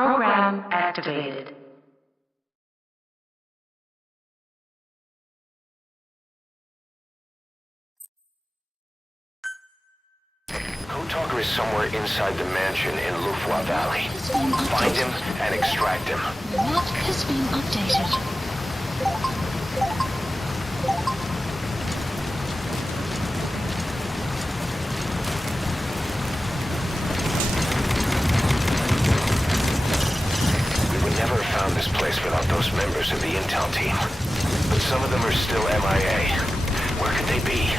Program activated. Code Talker is somewhere inside the mansion in Lufwa Valley. Find him and extract him. What has been updated? We would never have found this place without those members of the intel team. But some of them are still MIA. Where could they be?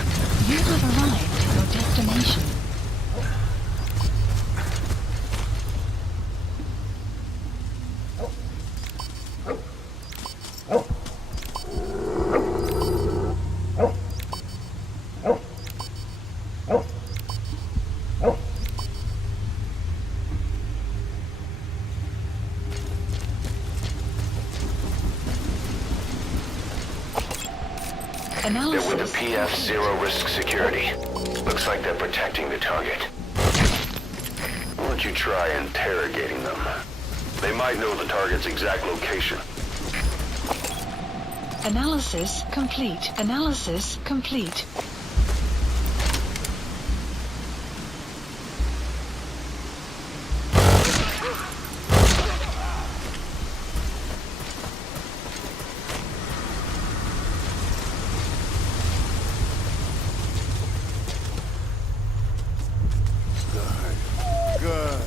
You have arrived at your destination. They're with the PF Zero Risk Security. Looks like they're protecting the target. Why don't you try interrogating them? They might know the target's exact location. Analysis complete. Analysis complete. Good.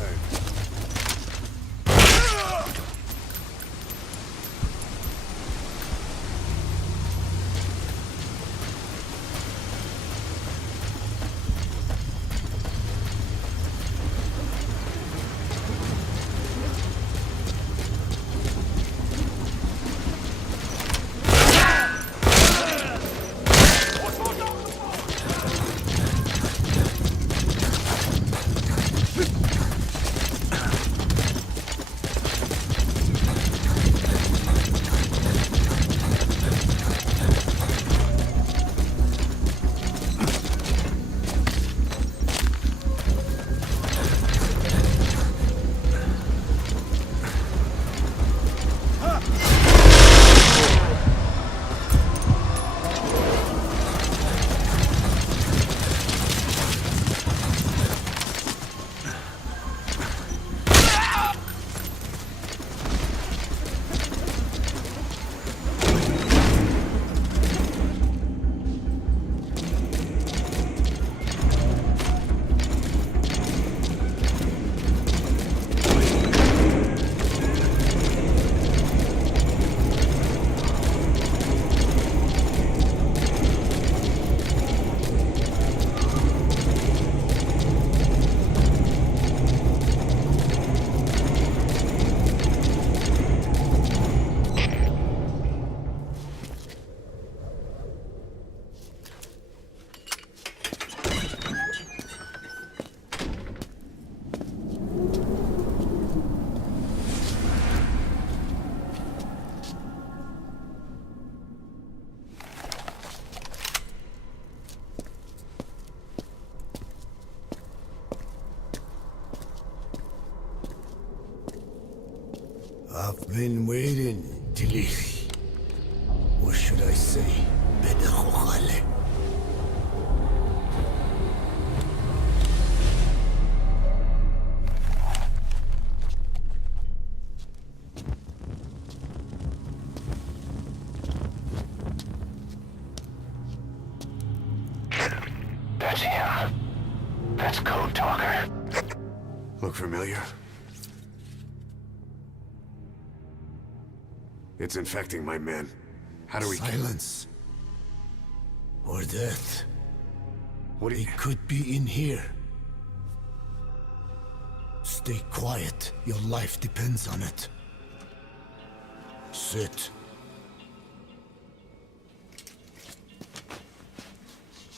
I've been waiting, Tilly. Or should I say, Bedakhale. That's him. That's Code Talker. Look familiar? It's infecting my men. How do we... Silence. Or death. What do you... They could be in here. Stay quiet. Your life depends on it. Sit.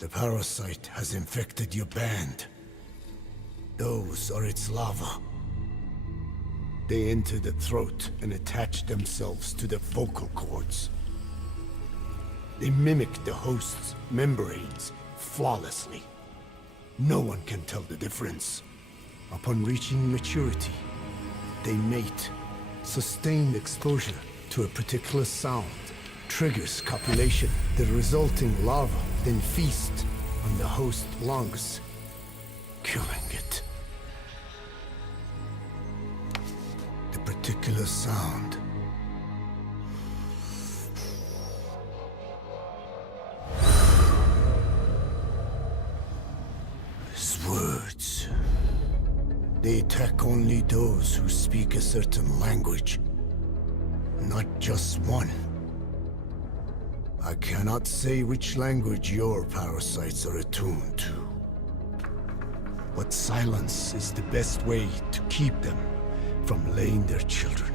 The parasite has infected your band. Those are its larvae. They enter the throat and attach themselves to the vocal cords. They mimic the host's membranes flawlessly. No one can tell the difference. Upon reaching maturity, they mate. Sustained exposure to a particular sound triggers copulation. The resulting larva then feast on the host lungs, killing it. The particular sound is words. They attack only those who speak a certain language, not just one. I cannot say which language your parasites are attuned to, but silence is the best way to keep them from laying their children.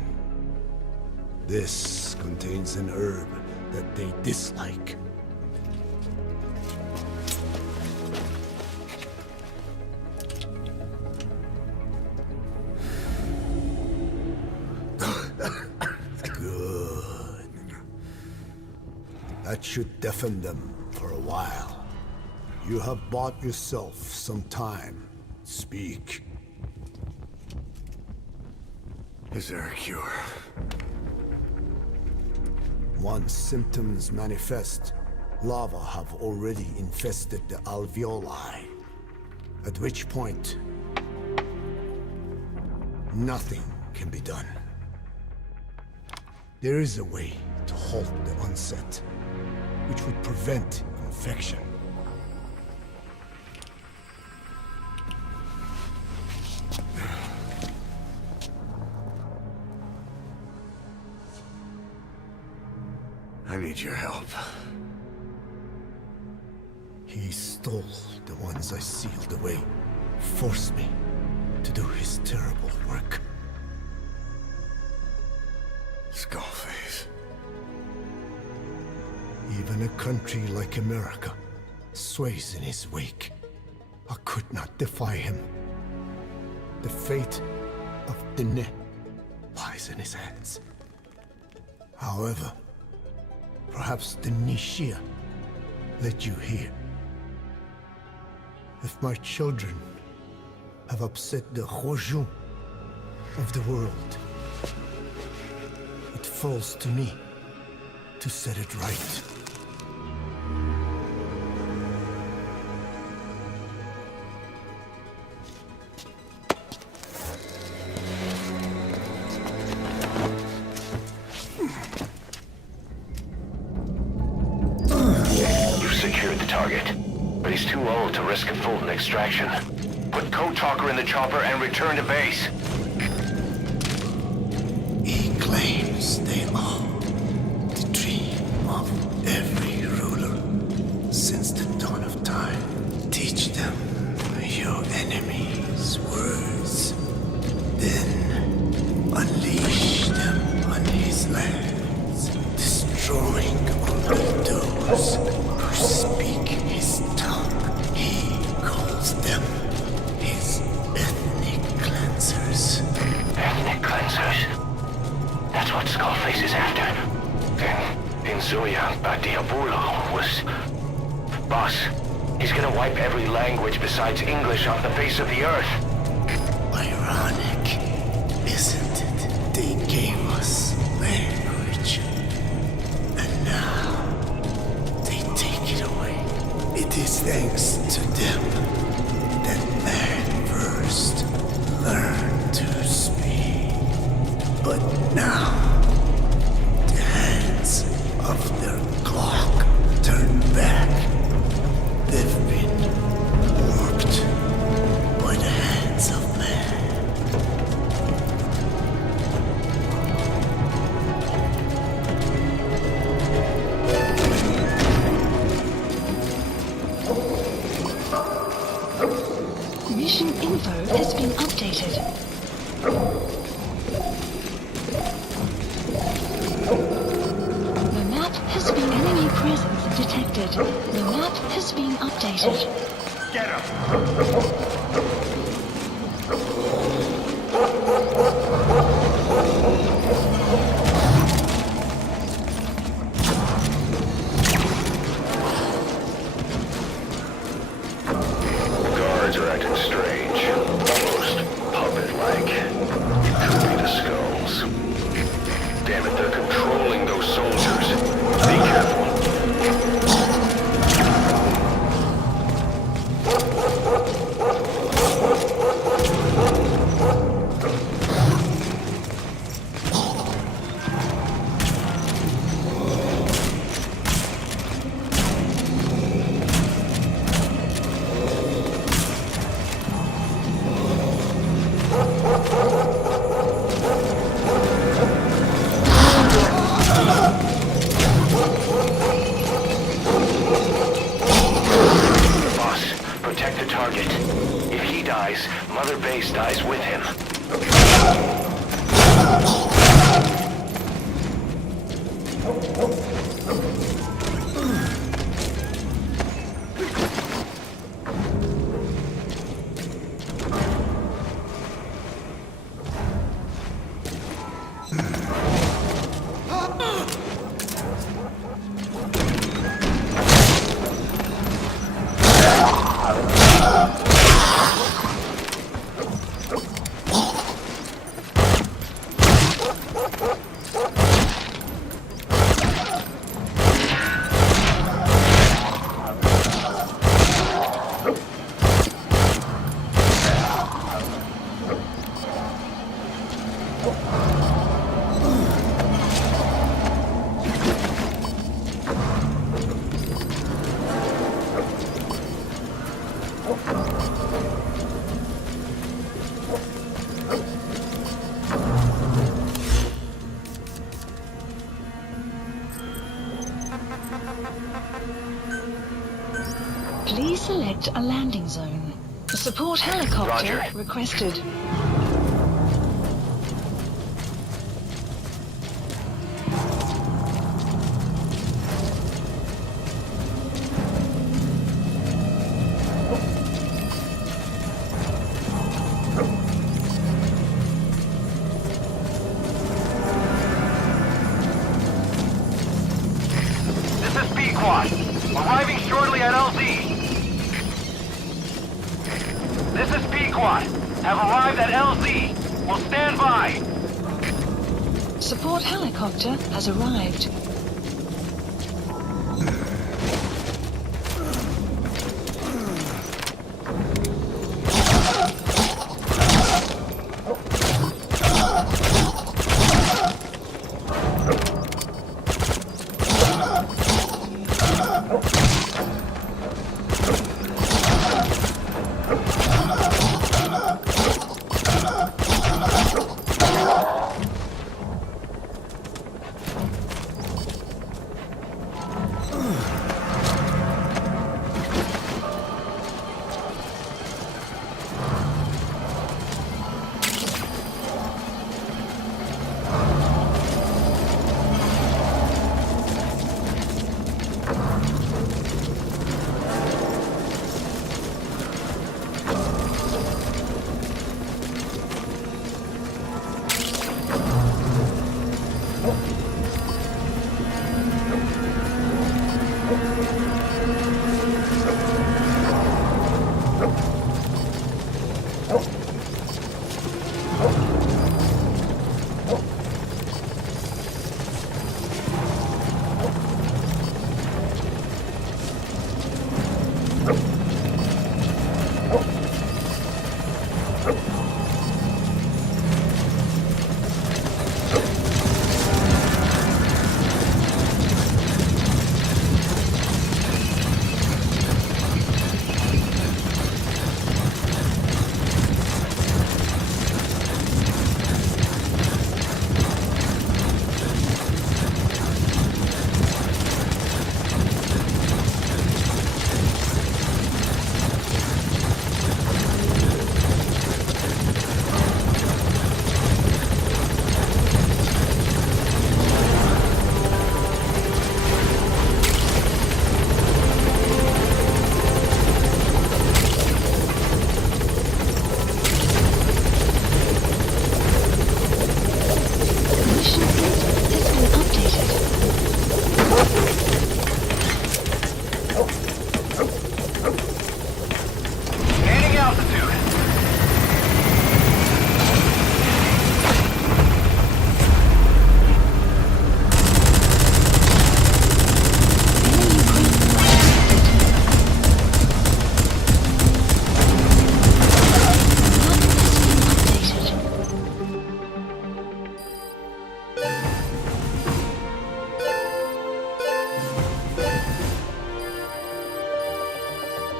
This contains an herb that they dislike. That should deafen them for a while. You have bought yourself some time. Speak. Is there a cure? Once symptoms manifest, larvae have already infested the alveoli. At which point, nothing can be done. There is a way to halt the onset, which would prevent infection. I need your help. He stole the ones I sealed away, forced me to do his terrible work. Skullface. Even a country like America sways in his wake. I could not defy him. The fate of Diné lies in his hands. However, perhaps the Nishia led you here. If my children have upset the Hojun of the world, it falls to me to set it right. Risk a Fulton extraction. Put Code Talker in the chopper and return to base. He claims they are the dream of every ruler since the dawn of time. Teach them your enemy's words, then unleash them on his lands, destroying only those who speak his tongue. Them his ethnic cleansers. Ethnic cleansers? That's what Skullface is after. Then Inzuya Diabolo was... Boss, he's gonna wipe every language besides English off the face of the earth. Ironic, isn't it? They gave us language, and now they take it away. It is thanks to them that man first learned to speak. But now, the hands of their clock turn back. They've been warped by the hands of man. Mission info has been updated. The map has been enemy presence detected. The map has been updated. Get him! Are acting strange, almost puppet-like. It could be the dies, Mother Base dies with him. Please select a landing zone. Support helicopter Roger. requested. This is Pequod. Arriving shortly at LZ. This is Pequod. Have arrived at LZ. Will stand by. Support helicopter has arrived.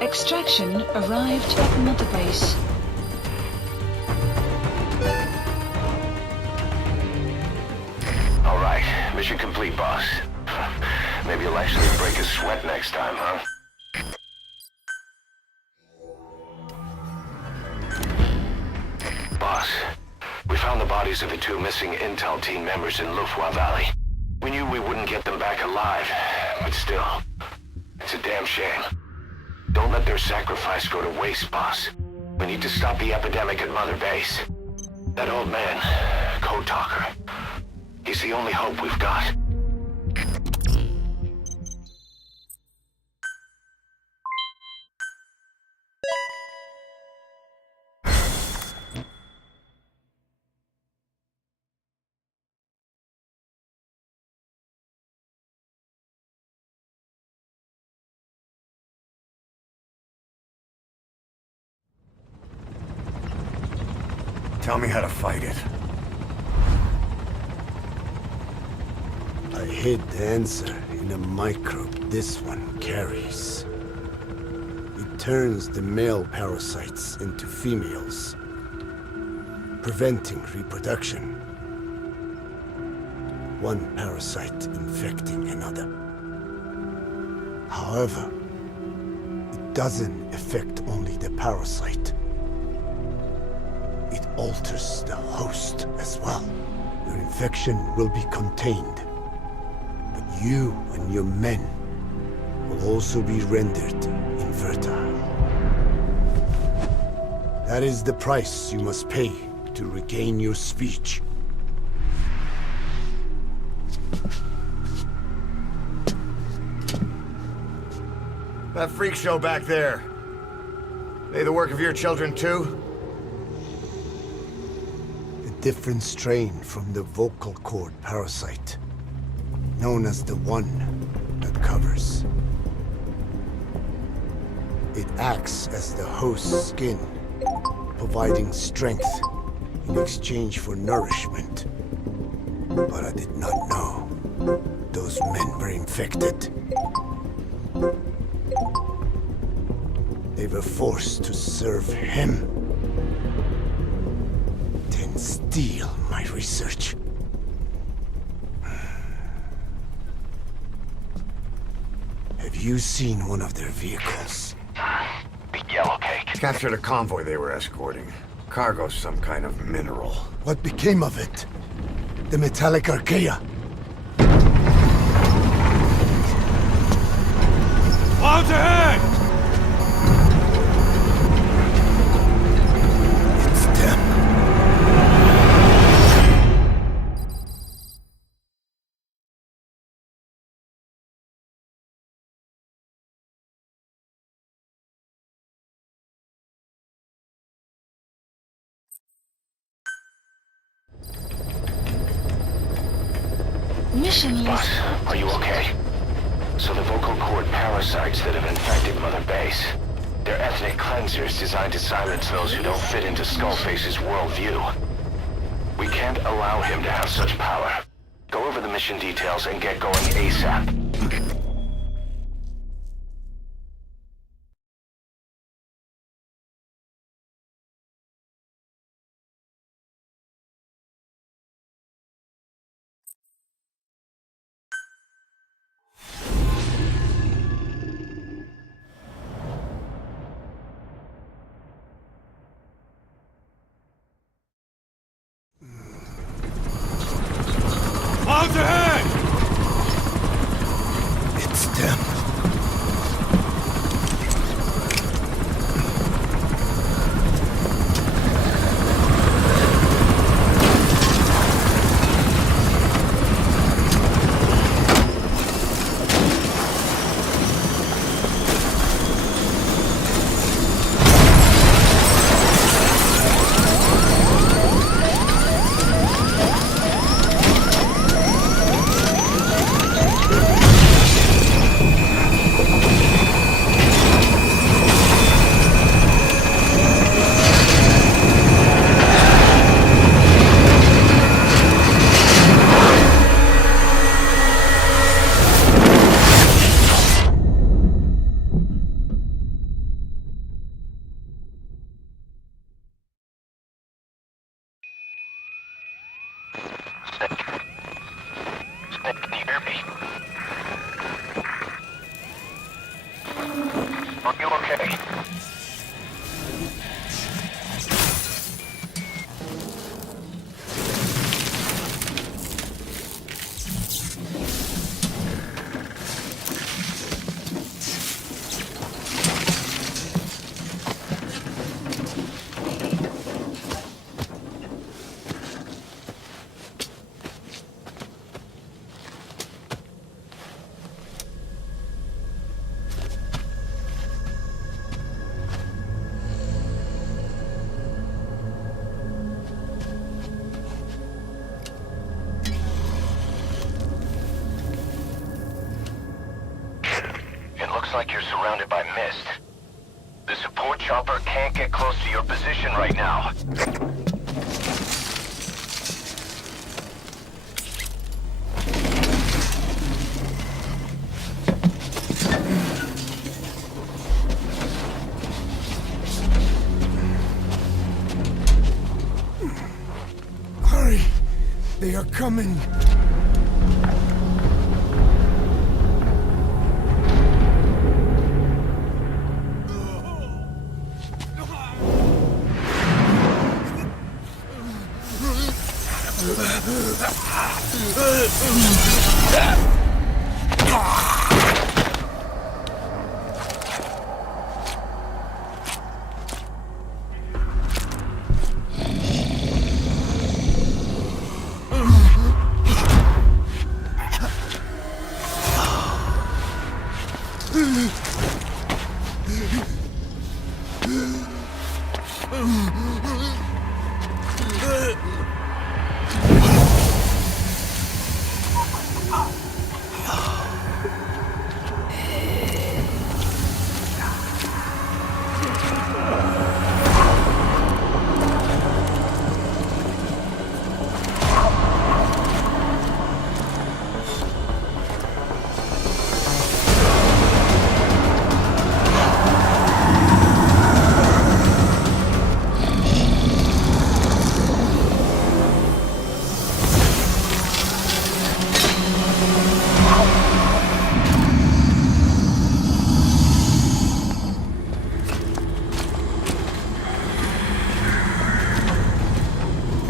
Extraction arrived at Mother Base. All right, mission complete, boss. Maybe you'll actually break a sweat next time, huh? found the bodies of the two missing Intel team members in Lufwa Valley. We knew we wouldn't get them back alive, but still, it's a damn shame. Don't let their sacrifice go to waste, boss. We need to stop the epidemic at Mother Base. That old man, Code Talker, he's the only hope we've got. Tell me how to fight it. I hid the answer in a microbe this one carries. It turns the male parasites into females, preventing reproduction. One parasite infecting another. However, it doesn't affect only the parasite. It alters the host as well. Your infection will be contained, but you and your men will also be rendered infertile. That is the price you must pay to regain your speech. That freak show back there. They the work of your children too? Different strain from the vocal cord parasite, known as the one that covers. It acts as the host's skin, providing strength in exchange for nourishment. But I did not know those men were infected. They were forced to serve him. Steal my research. Have you seen one of their vehicles? The Yellow Cake. Captured a convoy they were escorting. Cargo's some kind of mineral. What became of it? The metallic archaea. Clouds ahead! It's them. Mission Boss, list. are you okay? So the vocal cord parasites that have infected Mother Base, they're ethnic cleansers designed to silence those who don't fit into Skullface's worldview. We can't allow him to have such power. Go over the mission details and get going ASAP. Clouds ahead! It's them. Can you hear me? Are you okay? looks like you're surrounded by mist. The support chopper can't get close to your position right now. Hurry! They are coming!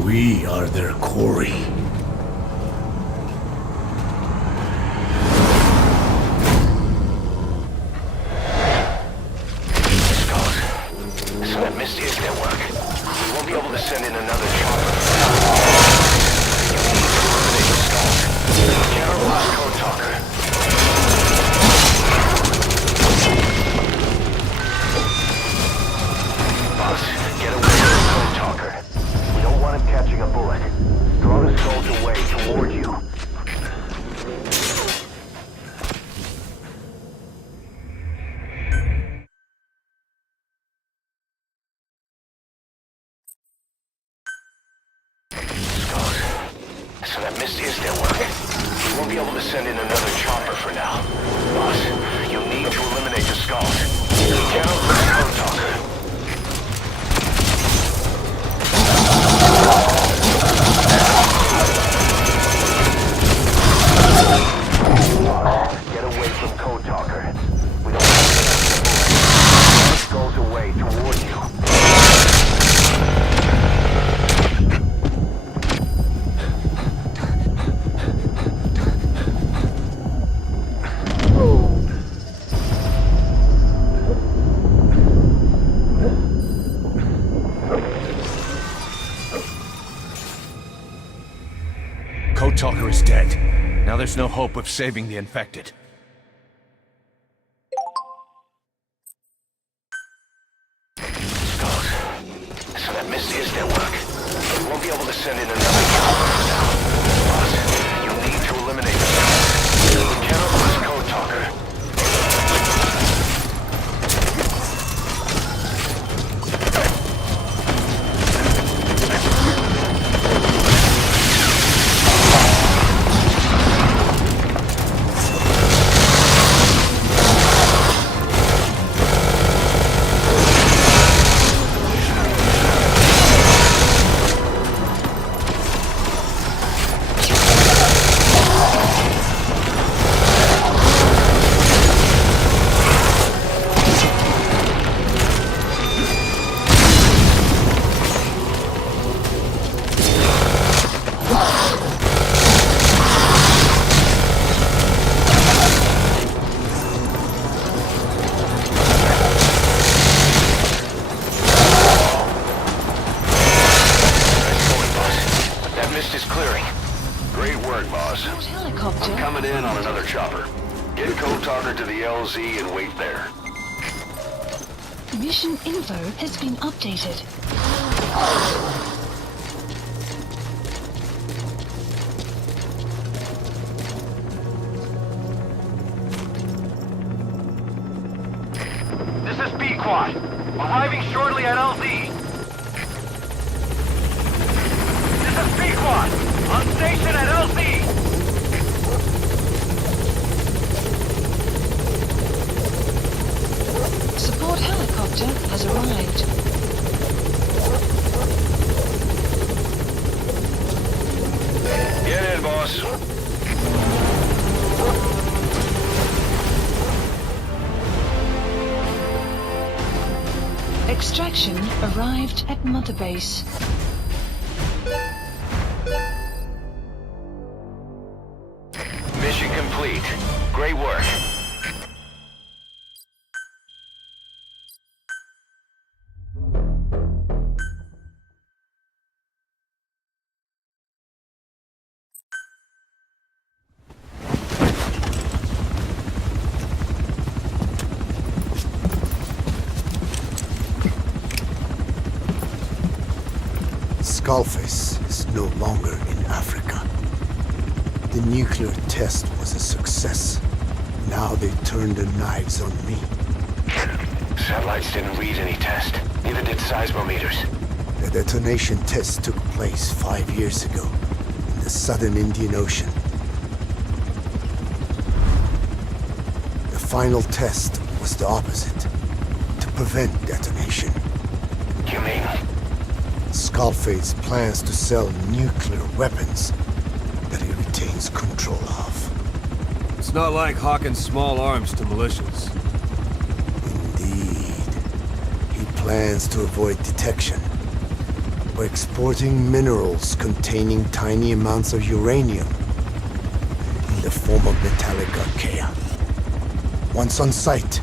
We are their quarry. Skulls. So that mist is their work. We won't be able to send in another chopper. You need to eliminate the skulls. General lost Code Talker. Boss, get away from the Code Talker. We don't want him catching a bullet. Throw the skulls away toward you. Skulls. So that mist is their work. We won't be able to send in another chopper for now. Boss, you need to eliminate the skulls. You cannot lose Code Talker. Get away from Code Talker. We don't want to get the skulls away toward you. Code Talker is dead. Now there's no hope of saving the infected. Skulls. So that mist is their work. We won't be able to send in another chopper for now. Boss, you need to eliminate the skulls. We cannot lose Code Talker. helicopter? I'm coming in on another chopper. Get Code Talker to the LZ and wait there. Mission info has been updated. Pequod. Arriving shortly at LZ. This is Pequod. On station at LZ. Support helicopter has arrived. Get in, boss. Extraction arrived at Mother Base. Mission complete. Great work. Skullface is no longer in Africa. The nuclear test was a success. Now they turned their knives on me. Satellites didn't read any test. Neither did seismometers. The detonation test took place 5 years ago in the southern Indian Ocean. The final test was the opposite, to prevent detonation. You mean? Skullface plans to sell nuclear weapons that he retains control of. It's not like hawking small arms to militias. Indeed. He plans to avoid detection by exporting minerals containing tiny amounts of uranium in the form of metallic archaea. Once on site,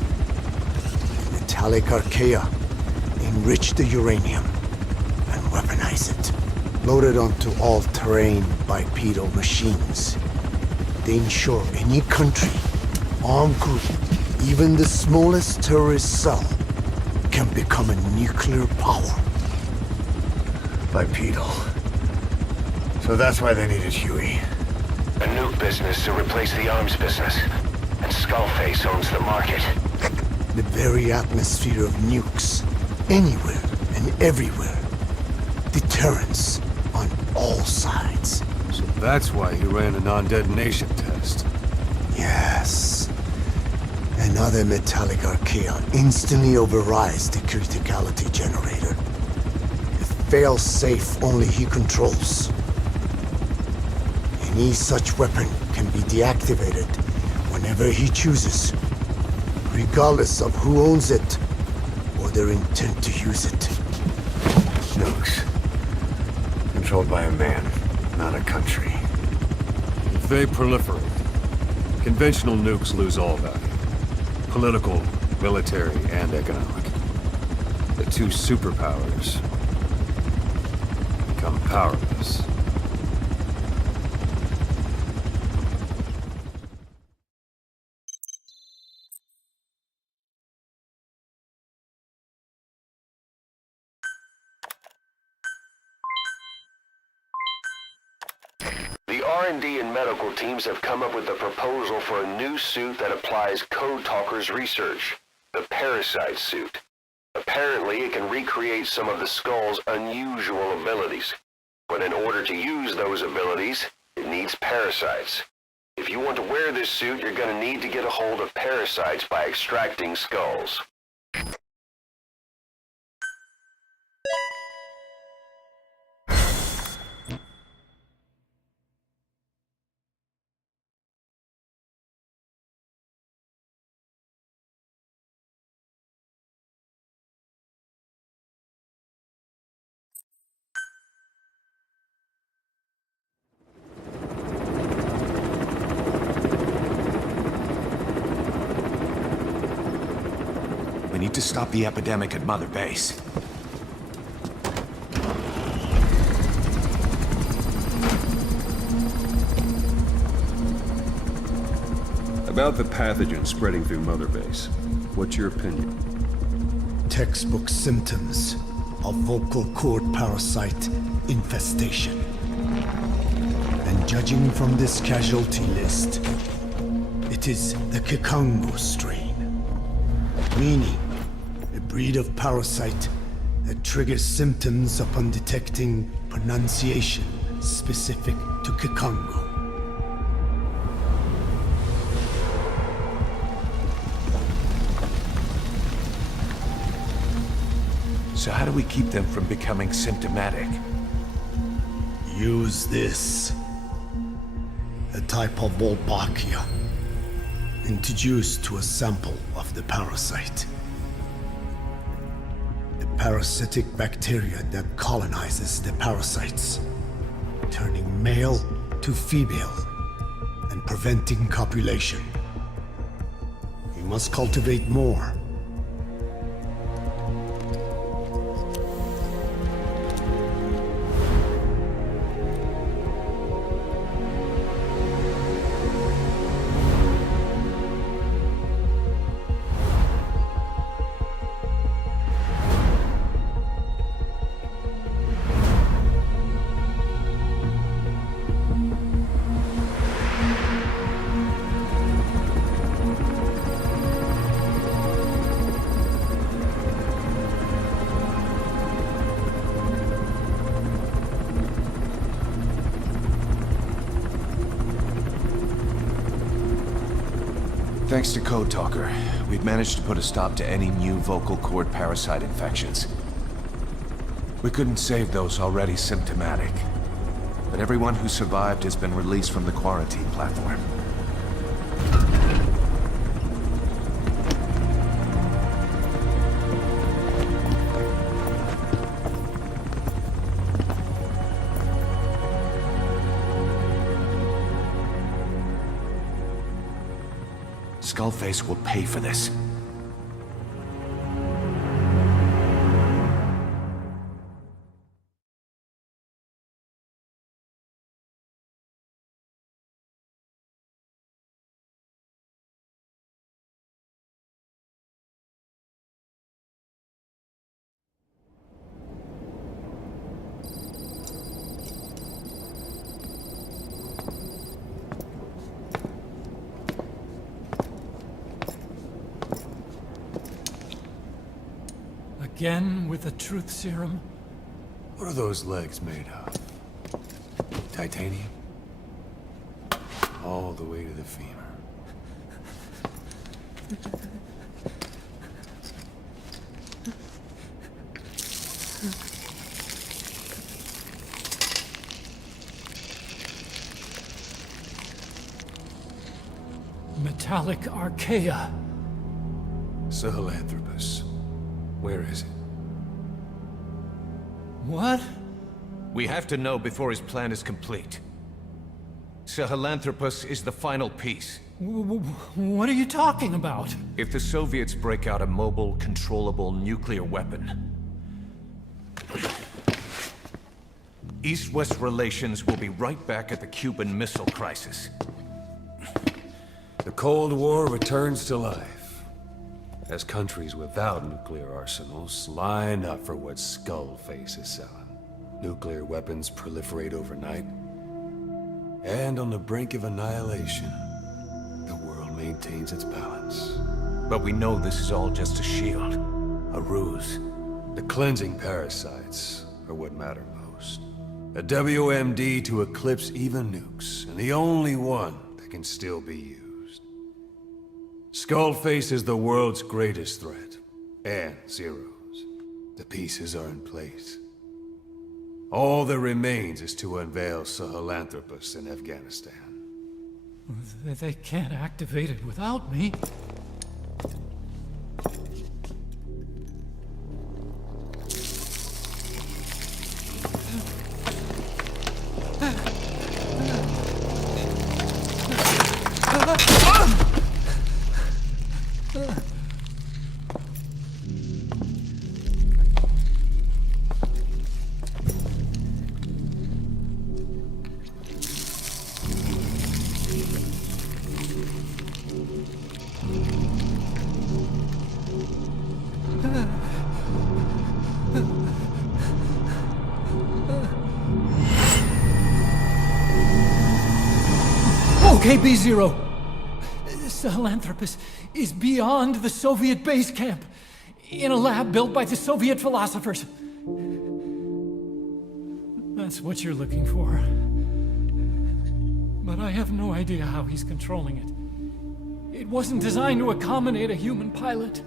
metallic archaea enrich the uranium and weaponize it. Loaded onto all-terrain bipedal machines. They ensure any country, armed group, even the smallest terrorist cell, can become a nuclear power. Bipedal. So that's why they needed Huey. A nuke business to replace the arms business. And Skullface owns the market. The very atmosphere of nukes, anywhere and everywhere. Deterrence on all sides. So that's why he ran a non-detonation test. Yes. Another metallic archaea instantly overrides the criticality generator. A fail-safe only he controls. Any such weapon can be deactivated whenever he chooses, regardless of who owns it or their intent to use it. Nukes. Controlled by a man, not a country. If they proliferate, conventional nukes lose all value. Political, military, and economic. The two superpowers become powerless. The R&D and medical teams have come up with a proposal for a new suit that applies Code Talker's research, the Parasite suit. Apparently, it can recreate some of the Skull's unusual abilities. But in order to use those abilities, it needs parasites. If you want to wear this suit, you're going to need to get a hold of parasites by extracting skulls. We need to stop the epidemic at Mother Base. About the pathogen spreading through Mother Base, what's your opinion? Textbook symptoms of vocal cord parasite infestation. And judging from this casualty list, it is the Kikongo strain. Meaning, a breed of parasite that triggers symptoms upon detecting pronunciation specific to Kikongo. So how do we keep them from becoming symptomatic? Use this. A type of Wolbachia, introduced to a sample of the parasite. The parasitic bacteria that colonizes the parasites, turning male to female and preventing copulation. We must cultivate more. Thanks to Code Talker, we've managed to put a stop to any new vocal cord parasite infections. We couldn't save those already symptomatic, but everyone who survived has been released from the quarantine platform. Skullface will pay for this. Again with the truth serum? What are those legs made of? Titanium? All the way to the femur. Metallic archaea. Sahelanthropus. Where is it? What? We have to know before his plan is complete. Sahelanthropus is the final piece. What are you talking about? If the Soviets break out a mobile, controllable nuclear weapon, East-West relations will be right back at the Cuban Missile Crisis. The Cold War returns to life, as countries without nuclear arsenals line up for what Skullface is selling. Nuclear weapons proliferate overnight, and on the brink of annihilation, the world maintains its balance. But we know this is all just a shield, a ruse. The cleansing parasites are what matter most. A WMD to eclipse even nukes, and the only one that can still be used. Skullface is the world's greatest threat, and Zero's. The pieces are in place. All that remains is to unveil Sahelanthropus in Afghanistan. They can't activate it without me. Okay, B-Zero. Sahelanthropus is beyond the Soviet base camp. In a lab built by the Soviet philosophers. That's what you're looking for. But I have no idea how he's controlling it. It wasn't designed to accommodate a human pilot.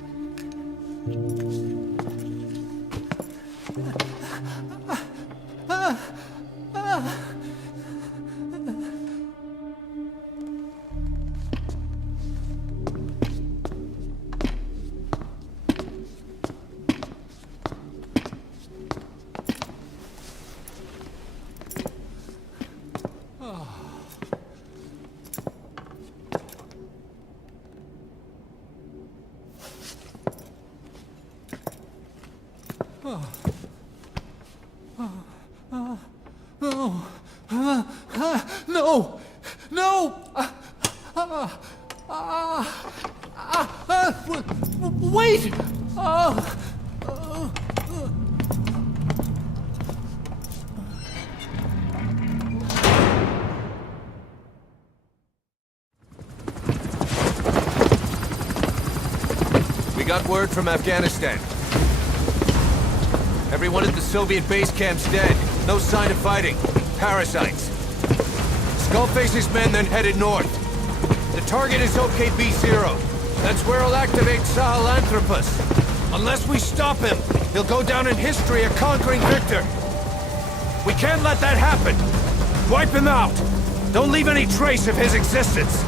No! No! Wait! We got word from Afghanistan. Everyone at the Soviet base camp's dead. No sign of fighting. Parasites. Skullface's men then headed north. The target is OKB-0. That's where he'll activate Sahelanthropus. Unless we stop him, he'll go down in history a conquering victor. We can't let that happen. Wipe him out. Don't leave any trace of his existence.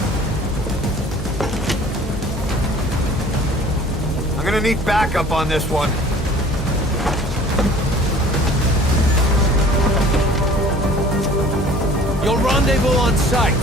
I'm gonna need backup on this one. You'll rendezvous on site.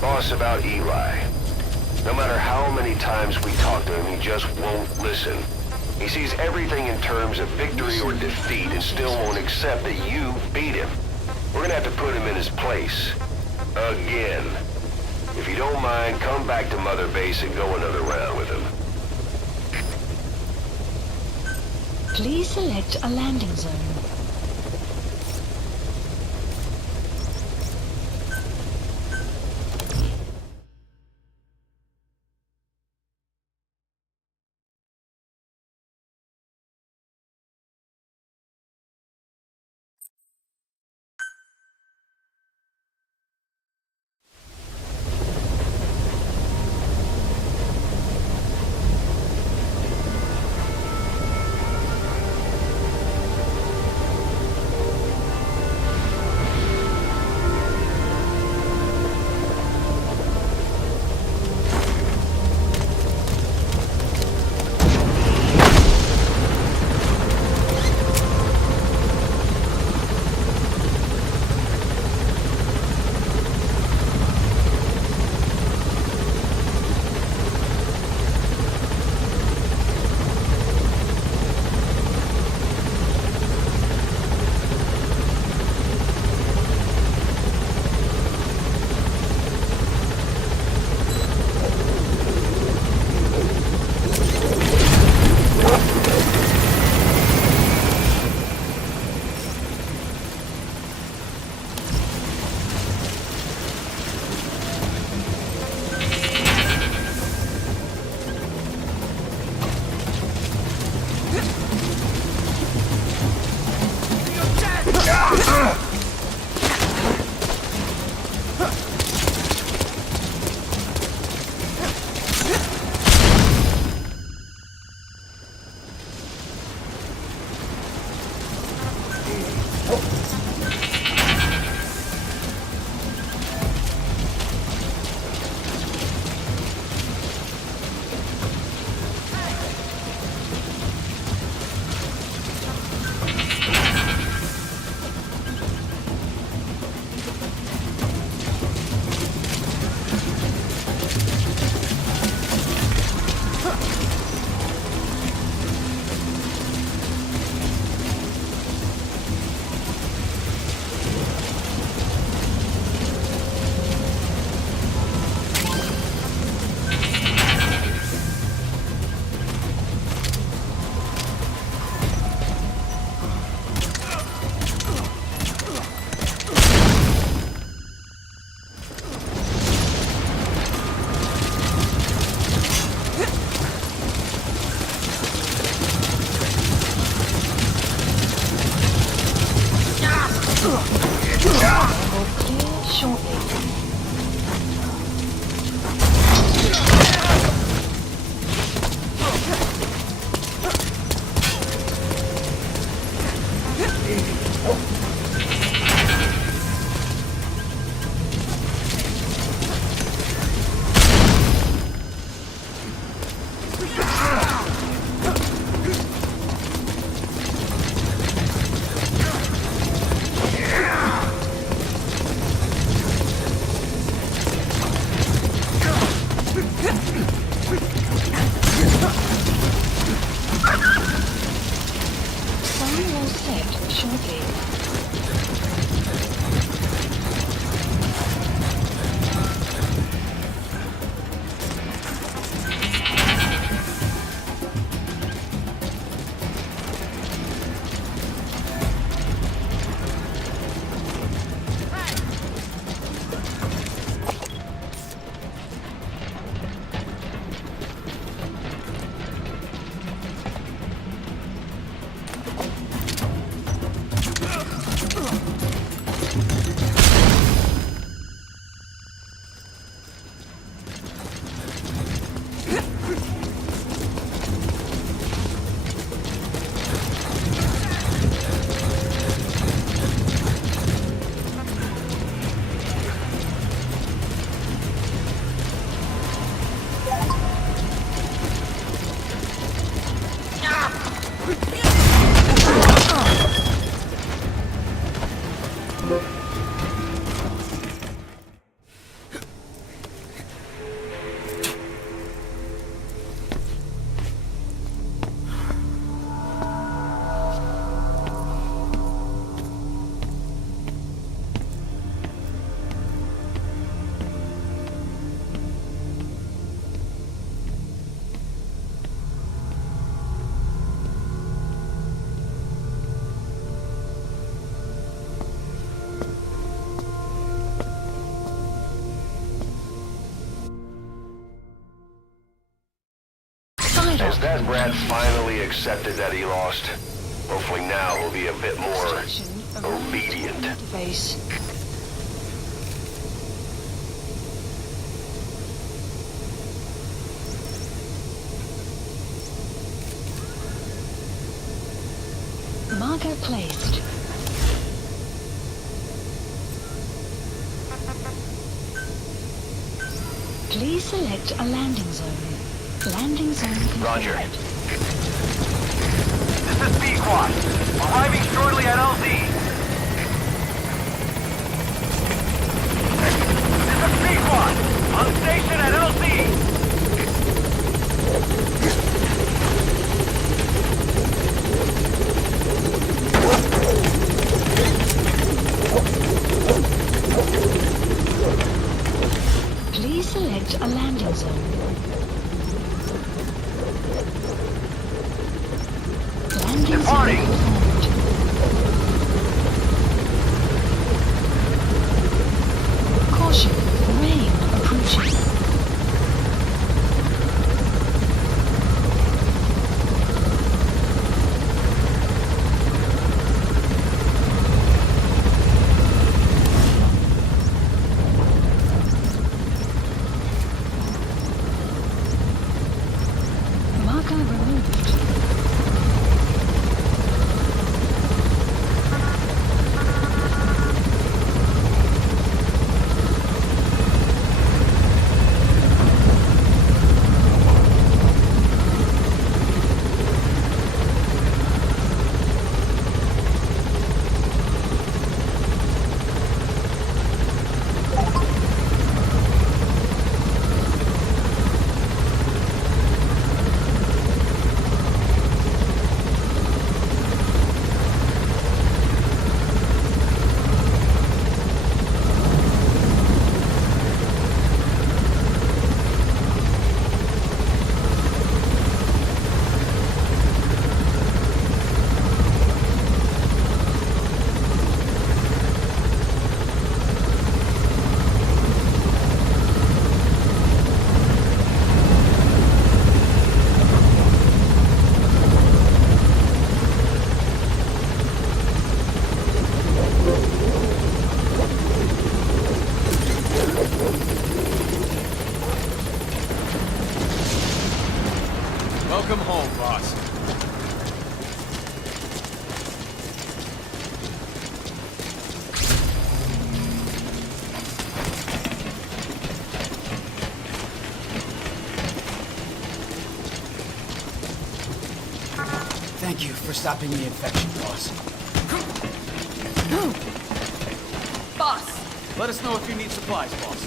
Boss, about Eli. No matter how many times we talk to him, he just won't listen. He sees everything in terms of victory or defeat and still won't accept that you beat him. We're gonna have to put him in his place. Again. If you don't mind, come back to Mother Base and go another round with him. Please select a landing zone. Will clear shortly. Sun will set shortly. Has that rat finally accepted that he lost? Hopefully now he'll be a bit more obedient. Base. Marker placed. Please select a landing zone. Landing zone confirmed. Roger. This is Pequod. Arriving shortly at LZ. This is Pequod. On station at LZ. Please select a landing zone. Landing Departing. zone confirmed. Caution, rain approaching. for stopping the infection, boss. Boss! Let us know if you need supplies, boss.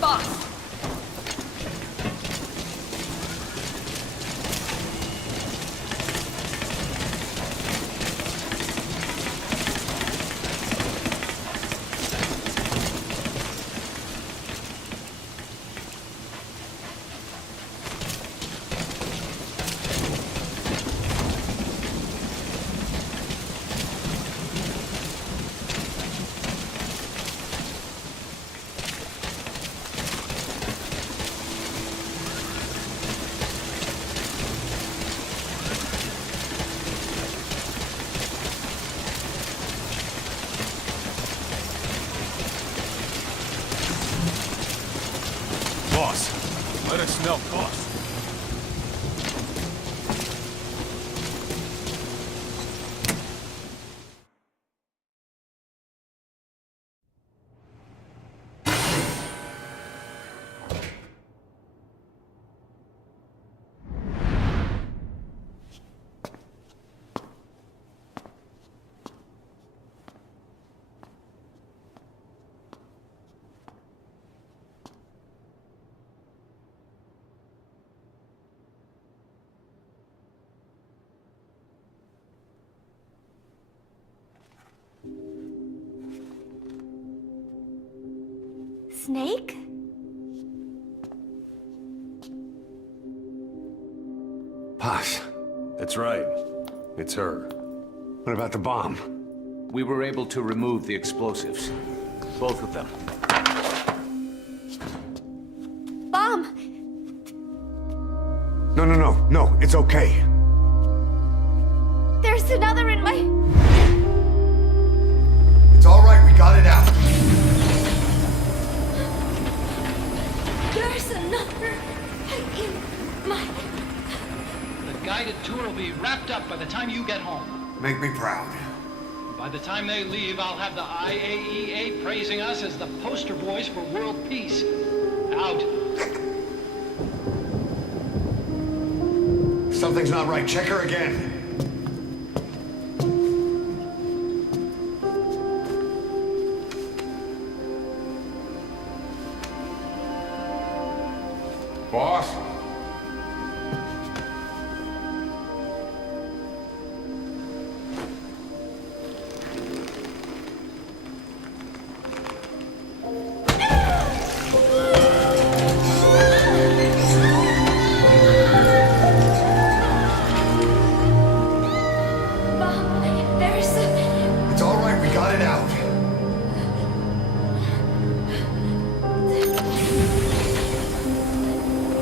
Boss! Boss, let us know, boss. Snake? Posh. That's right. It's her. What about the bomb? We were able to remove the explosives. Both of them. Bomb! No, it's okay. There's another in my... It's all right, we got it out. There's another in my... The guided tour will be wrapped up by the time you get home. Make me proud. By the time they leave, I'll have the IAEA praising us as the poster boys for world peace. Out. Something's not right. Check her again. Boss? Bomb! There's a... It's all right, we got it out.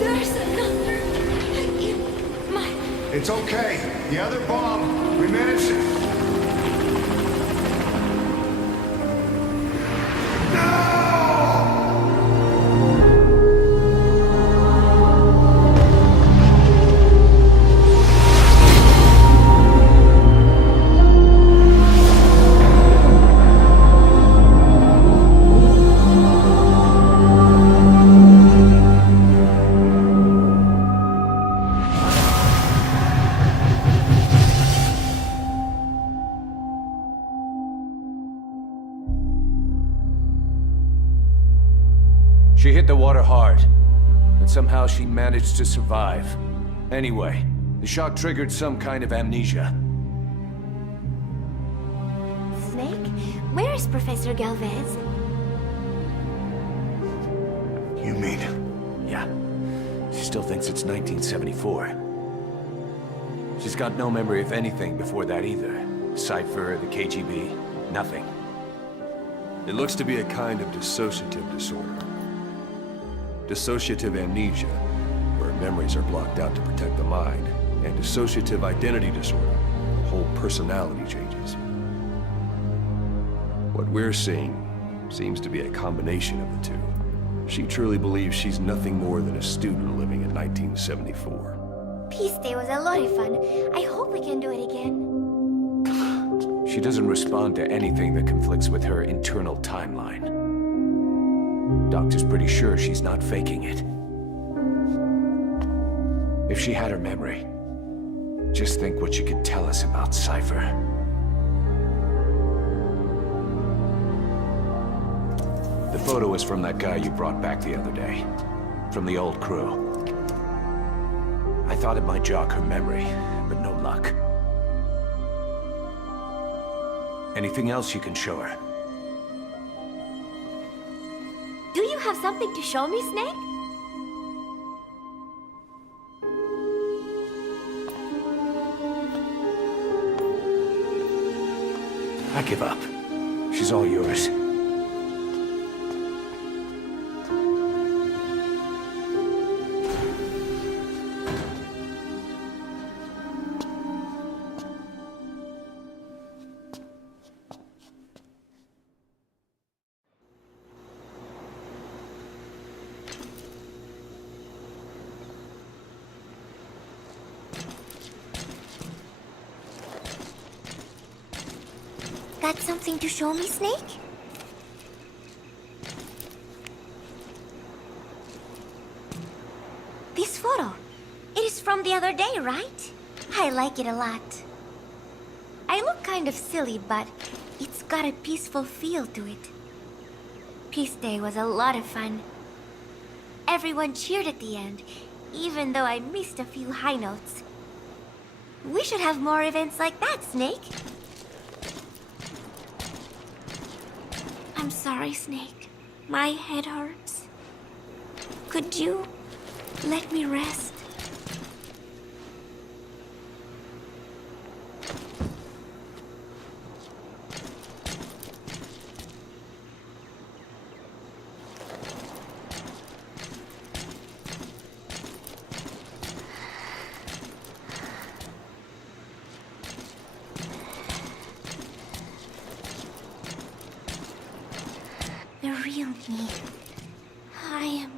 There's another in my... It's okay. The other bomb, we managed it. She hit the water hard, but somehow she managed to survive. Anyway, the shock triggered some kind of amnesia. Snake? Where is Professor Galvez? You mean... Yeah, she still thinks it's 1974. She's got no memory of anything before that either. Cypher, the KGB, nothing. It looks to be a kind of dissociative disorder. Dissociative amnesia, where memories are blocked out to protect the mind, and dissociative identity disorder, the whole personality changes. What we're seeing seems to be a combination of the two. She truly believes she's nothing more than a student living in 1974. Peace Day was a lot of fun. I hope we can do it again. She doesn't respond to anything that conflicts with her internal timeline. Doctor's pretty sure she's not faking it. If she had her memory, Just think what you could tell us about Cypher. The photo is from that guy you brought back the other day. From the old crew. I thought it might jog her memory, but no luck. Anything else you can show her? Do you have something to show me, Snake? I give up. She's all yours. Got something to show me, Snake? This photo. It is from the other day, right? I like it a lot. I look kind of silly, but it's got a peaceful feel to it. Peace Day was a lot of fun. Everyone cheered at the end, even though I missed a few high notes. We should have more events like that, Snake. I'm sorry, Snake. My head hurts. Could you let me rest? The real me. I am...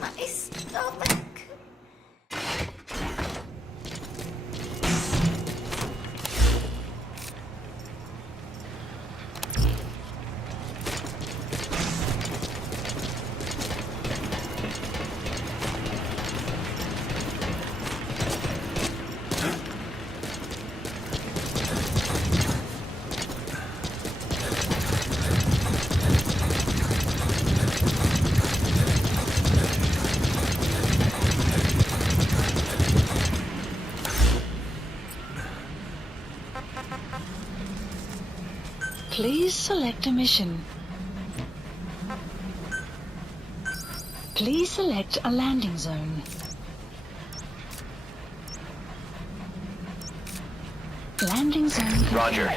my stomach. Please select a mission. Please select a landing zone. Landing zone confirmed. Roger.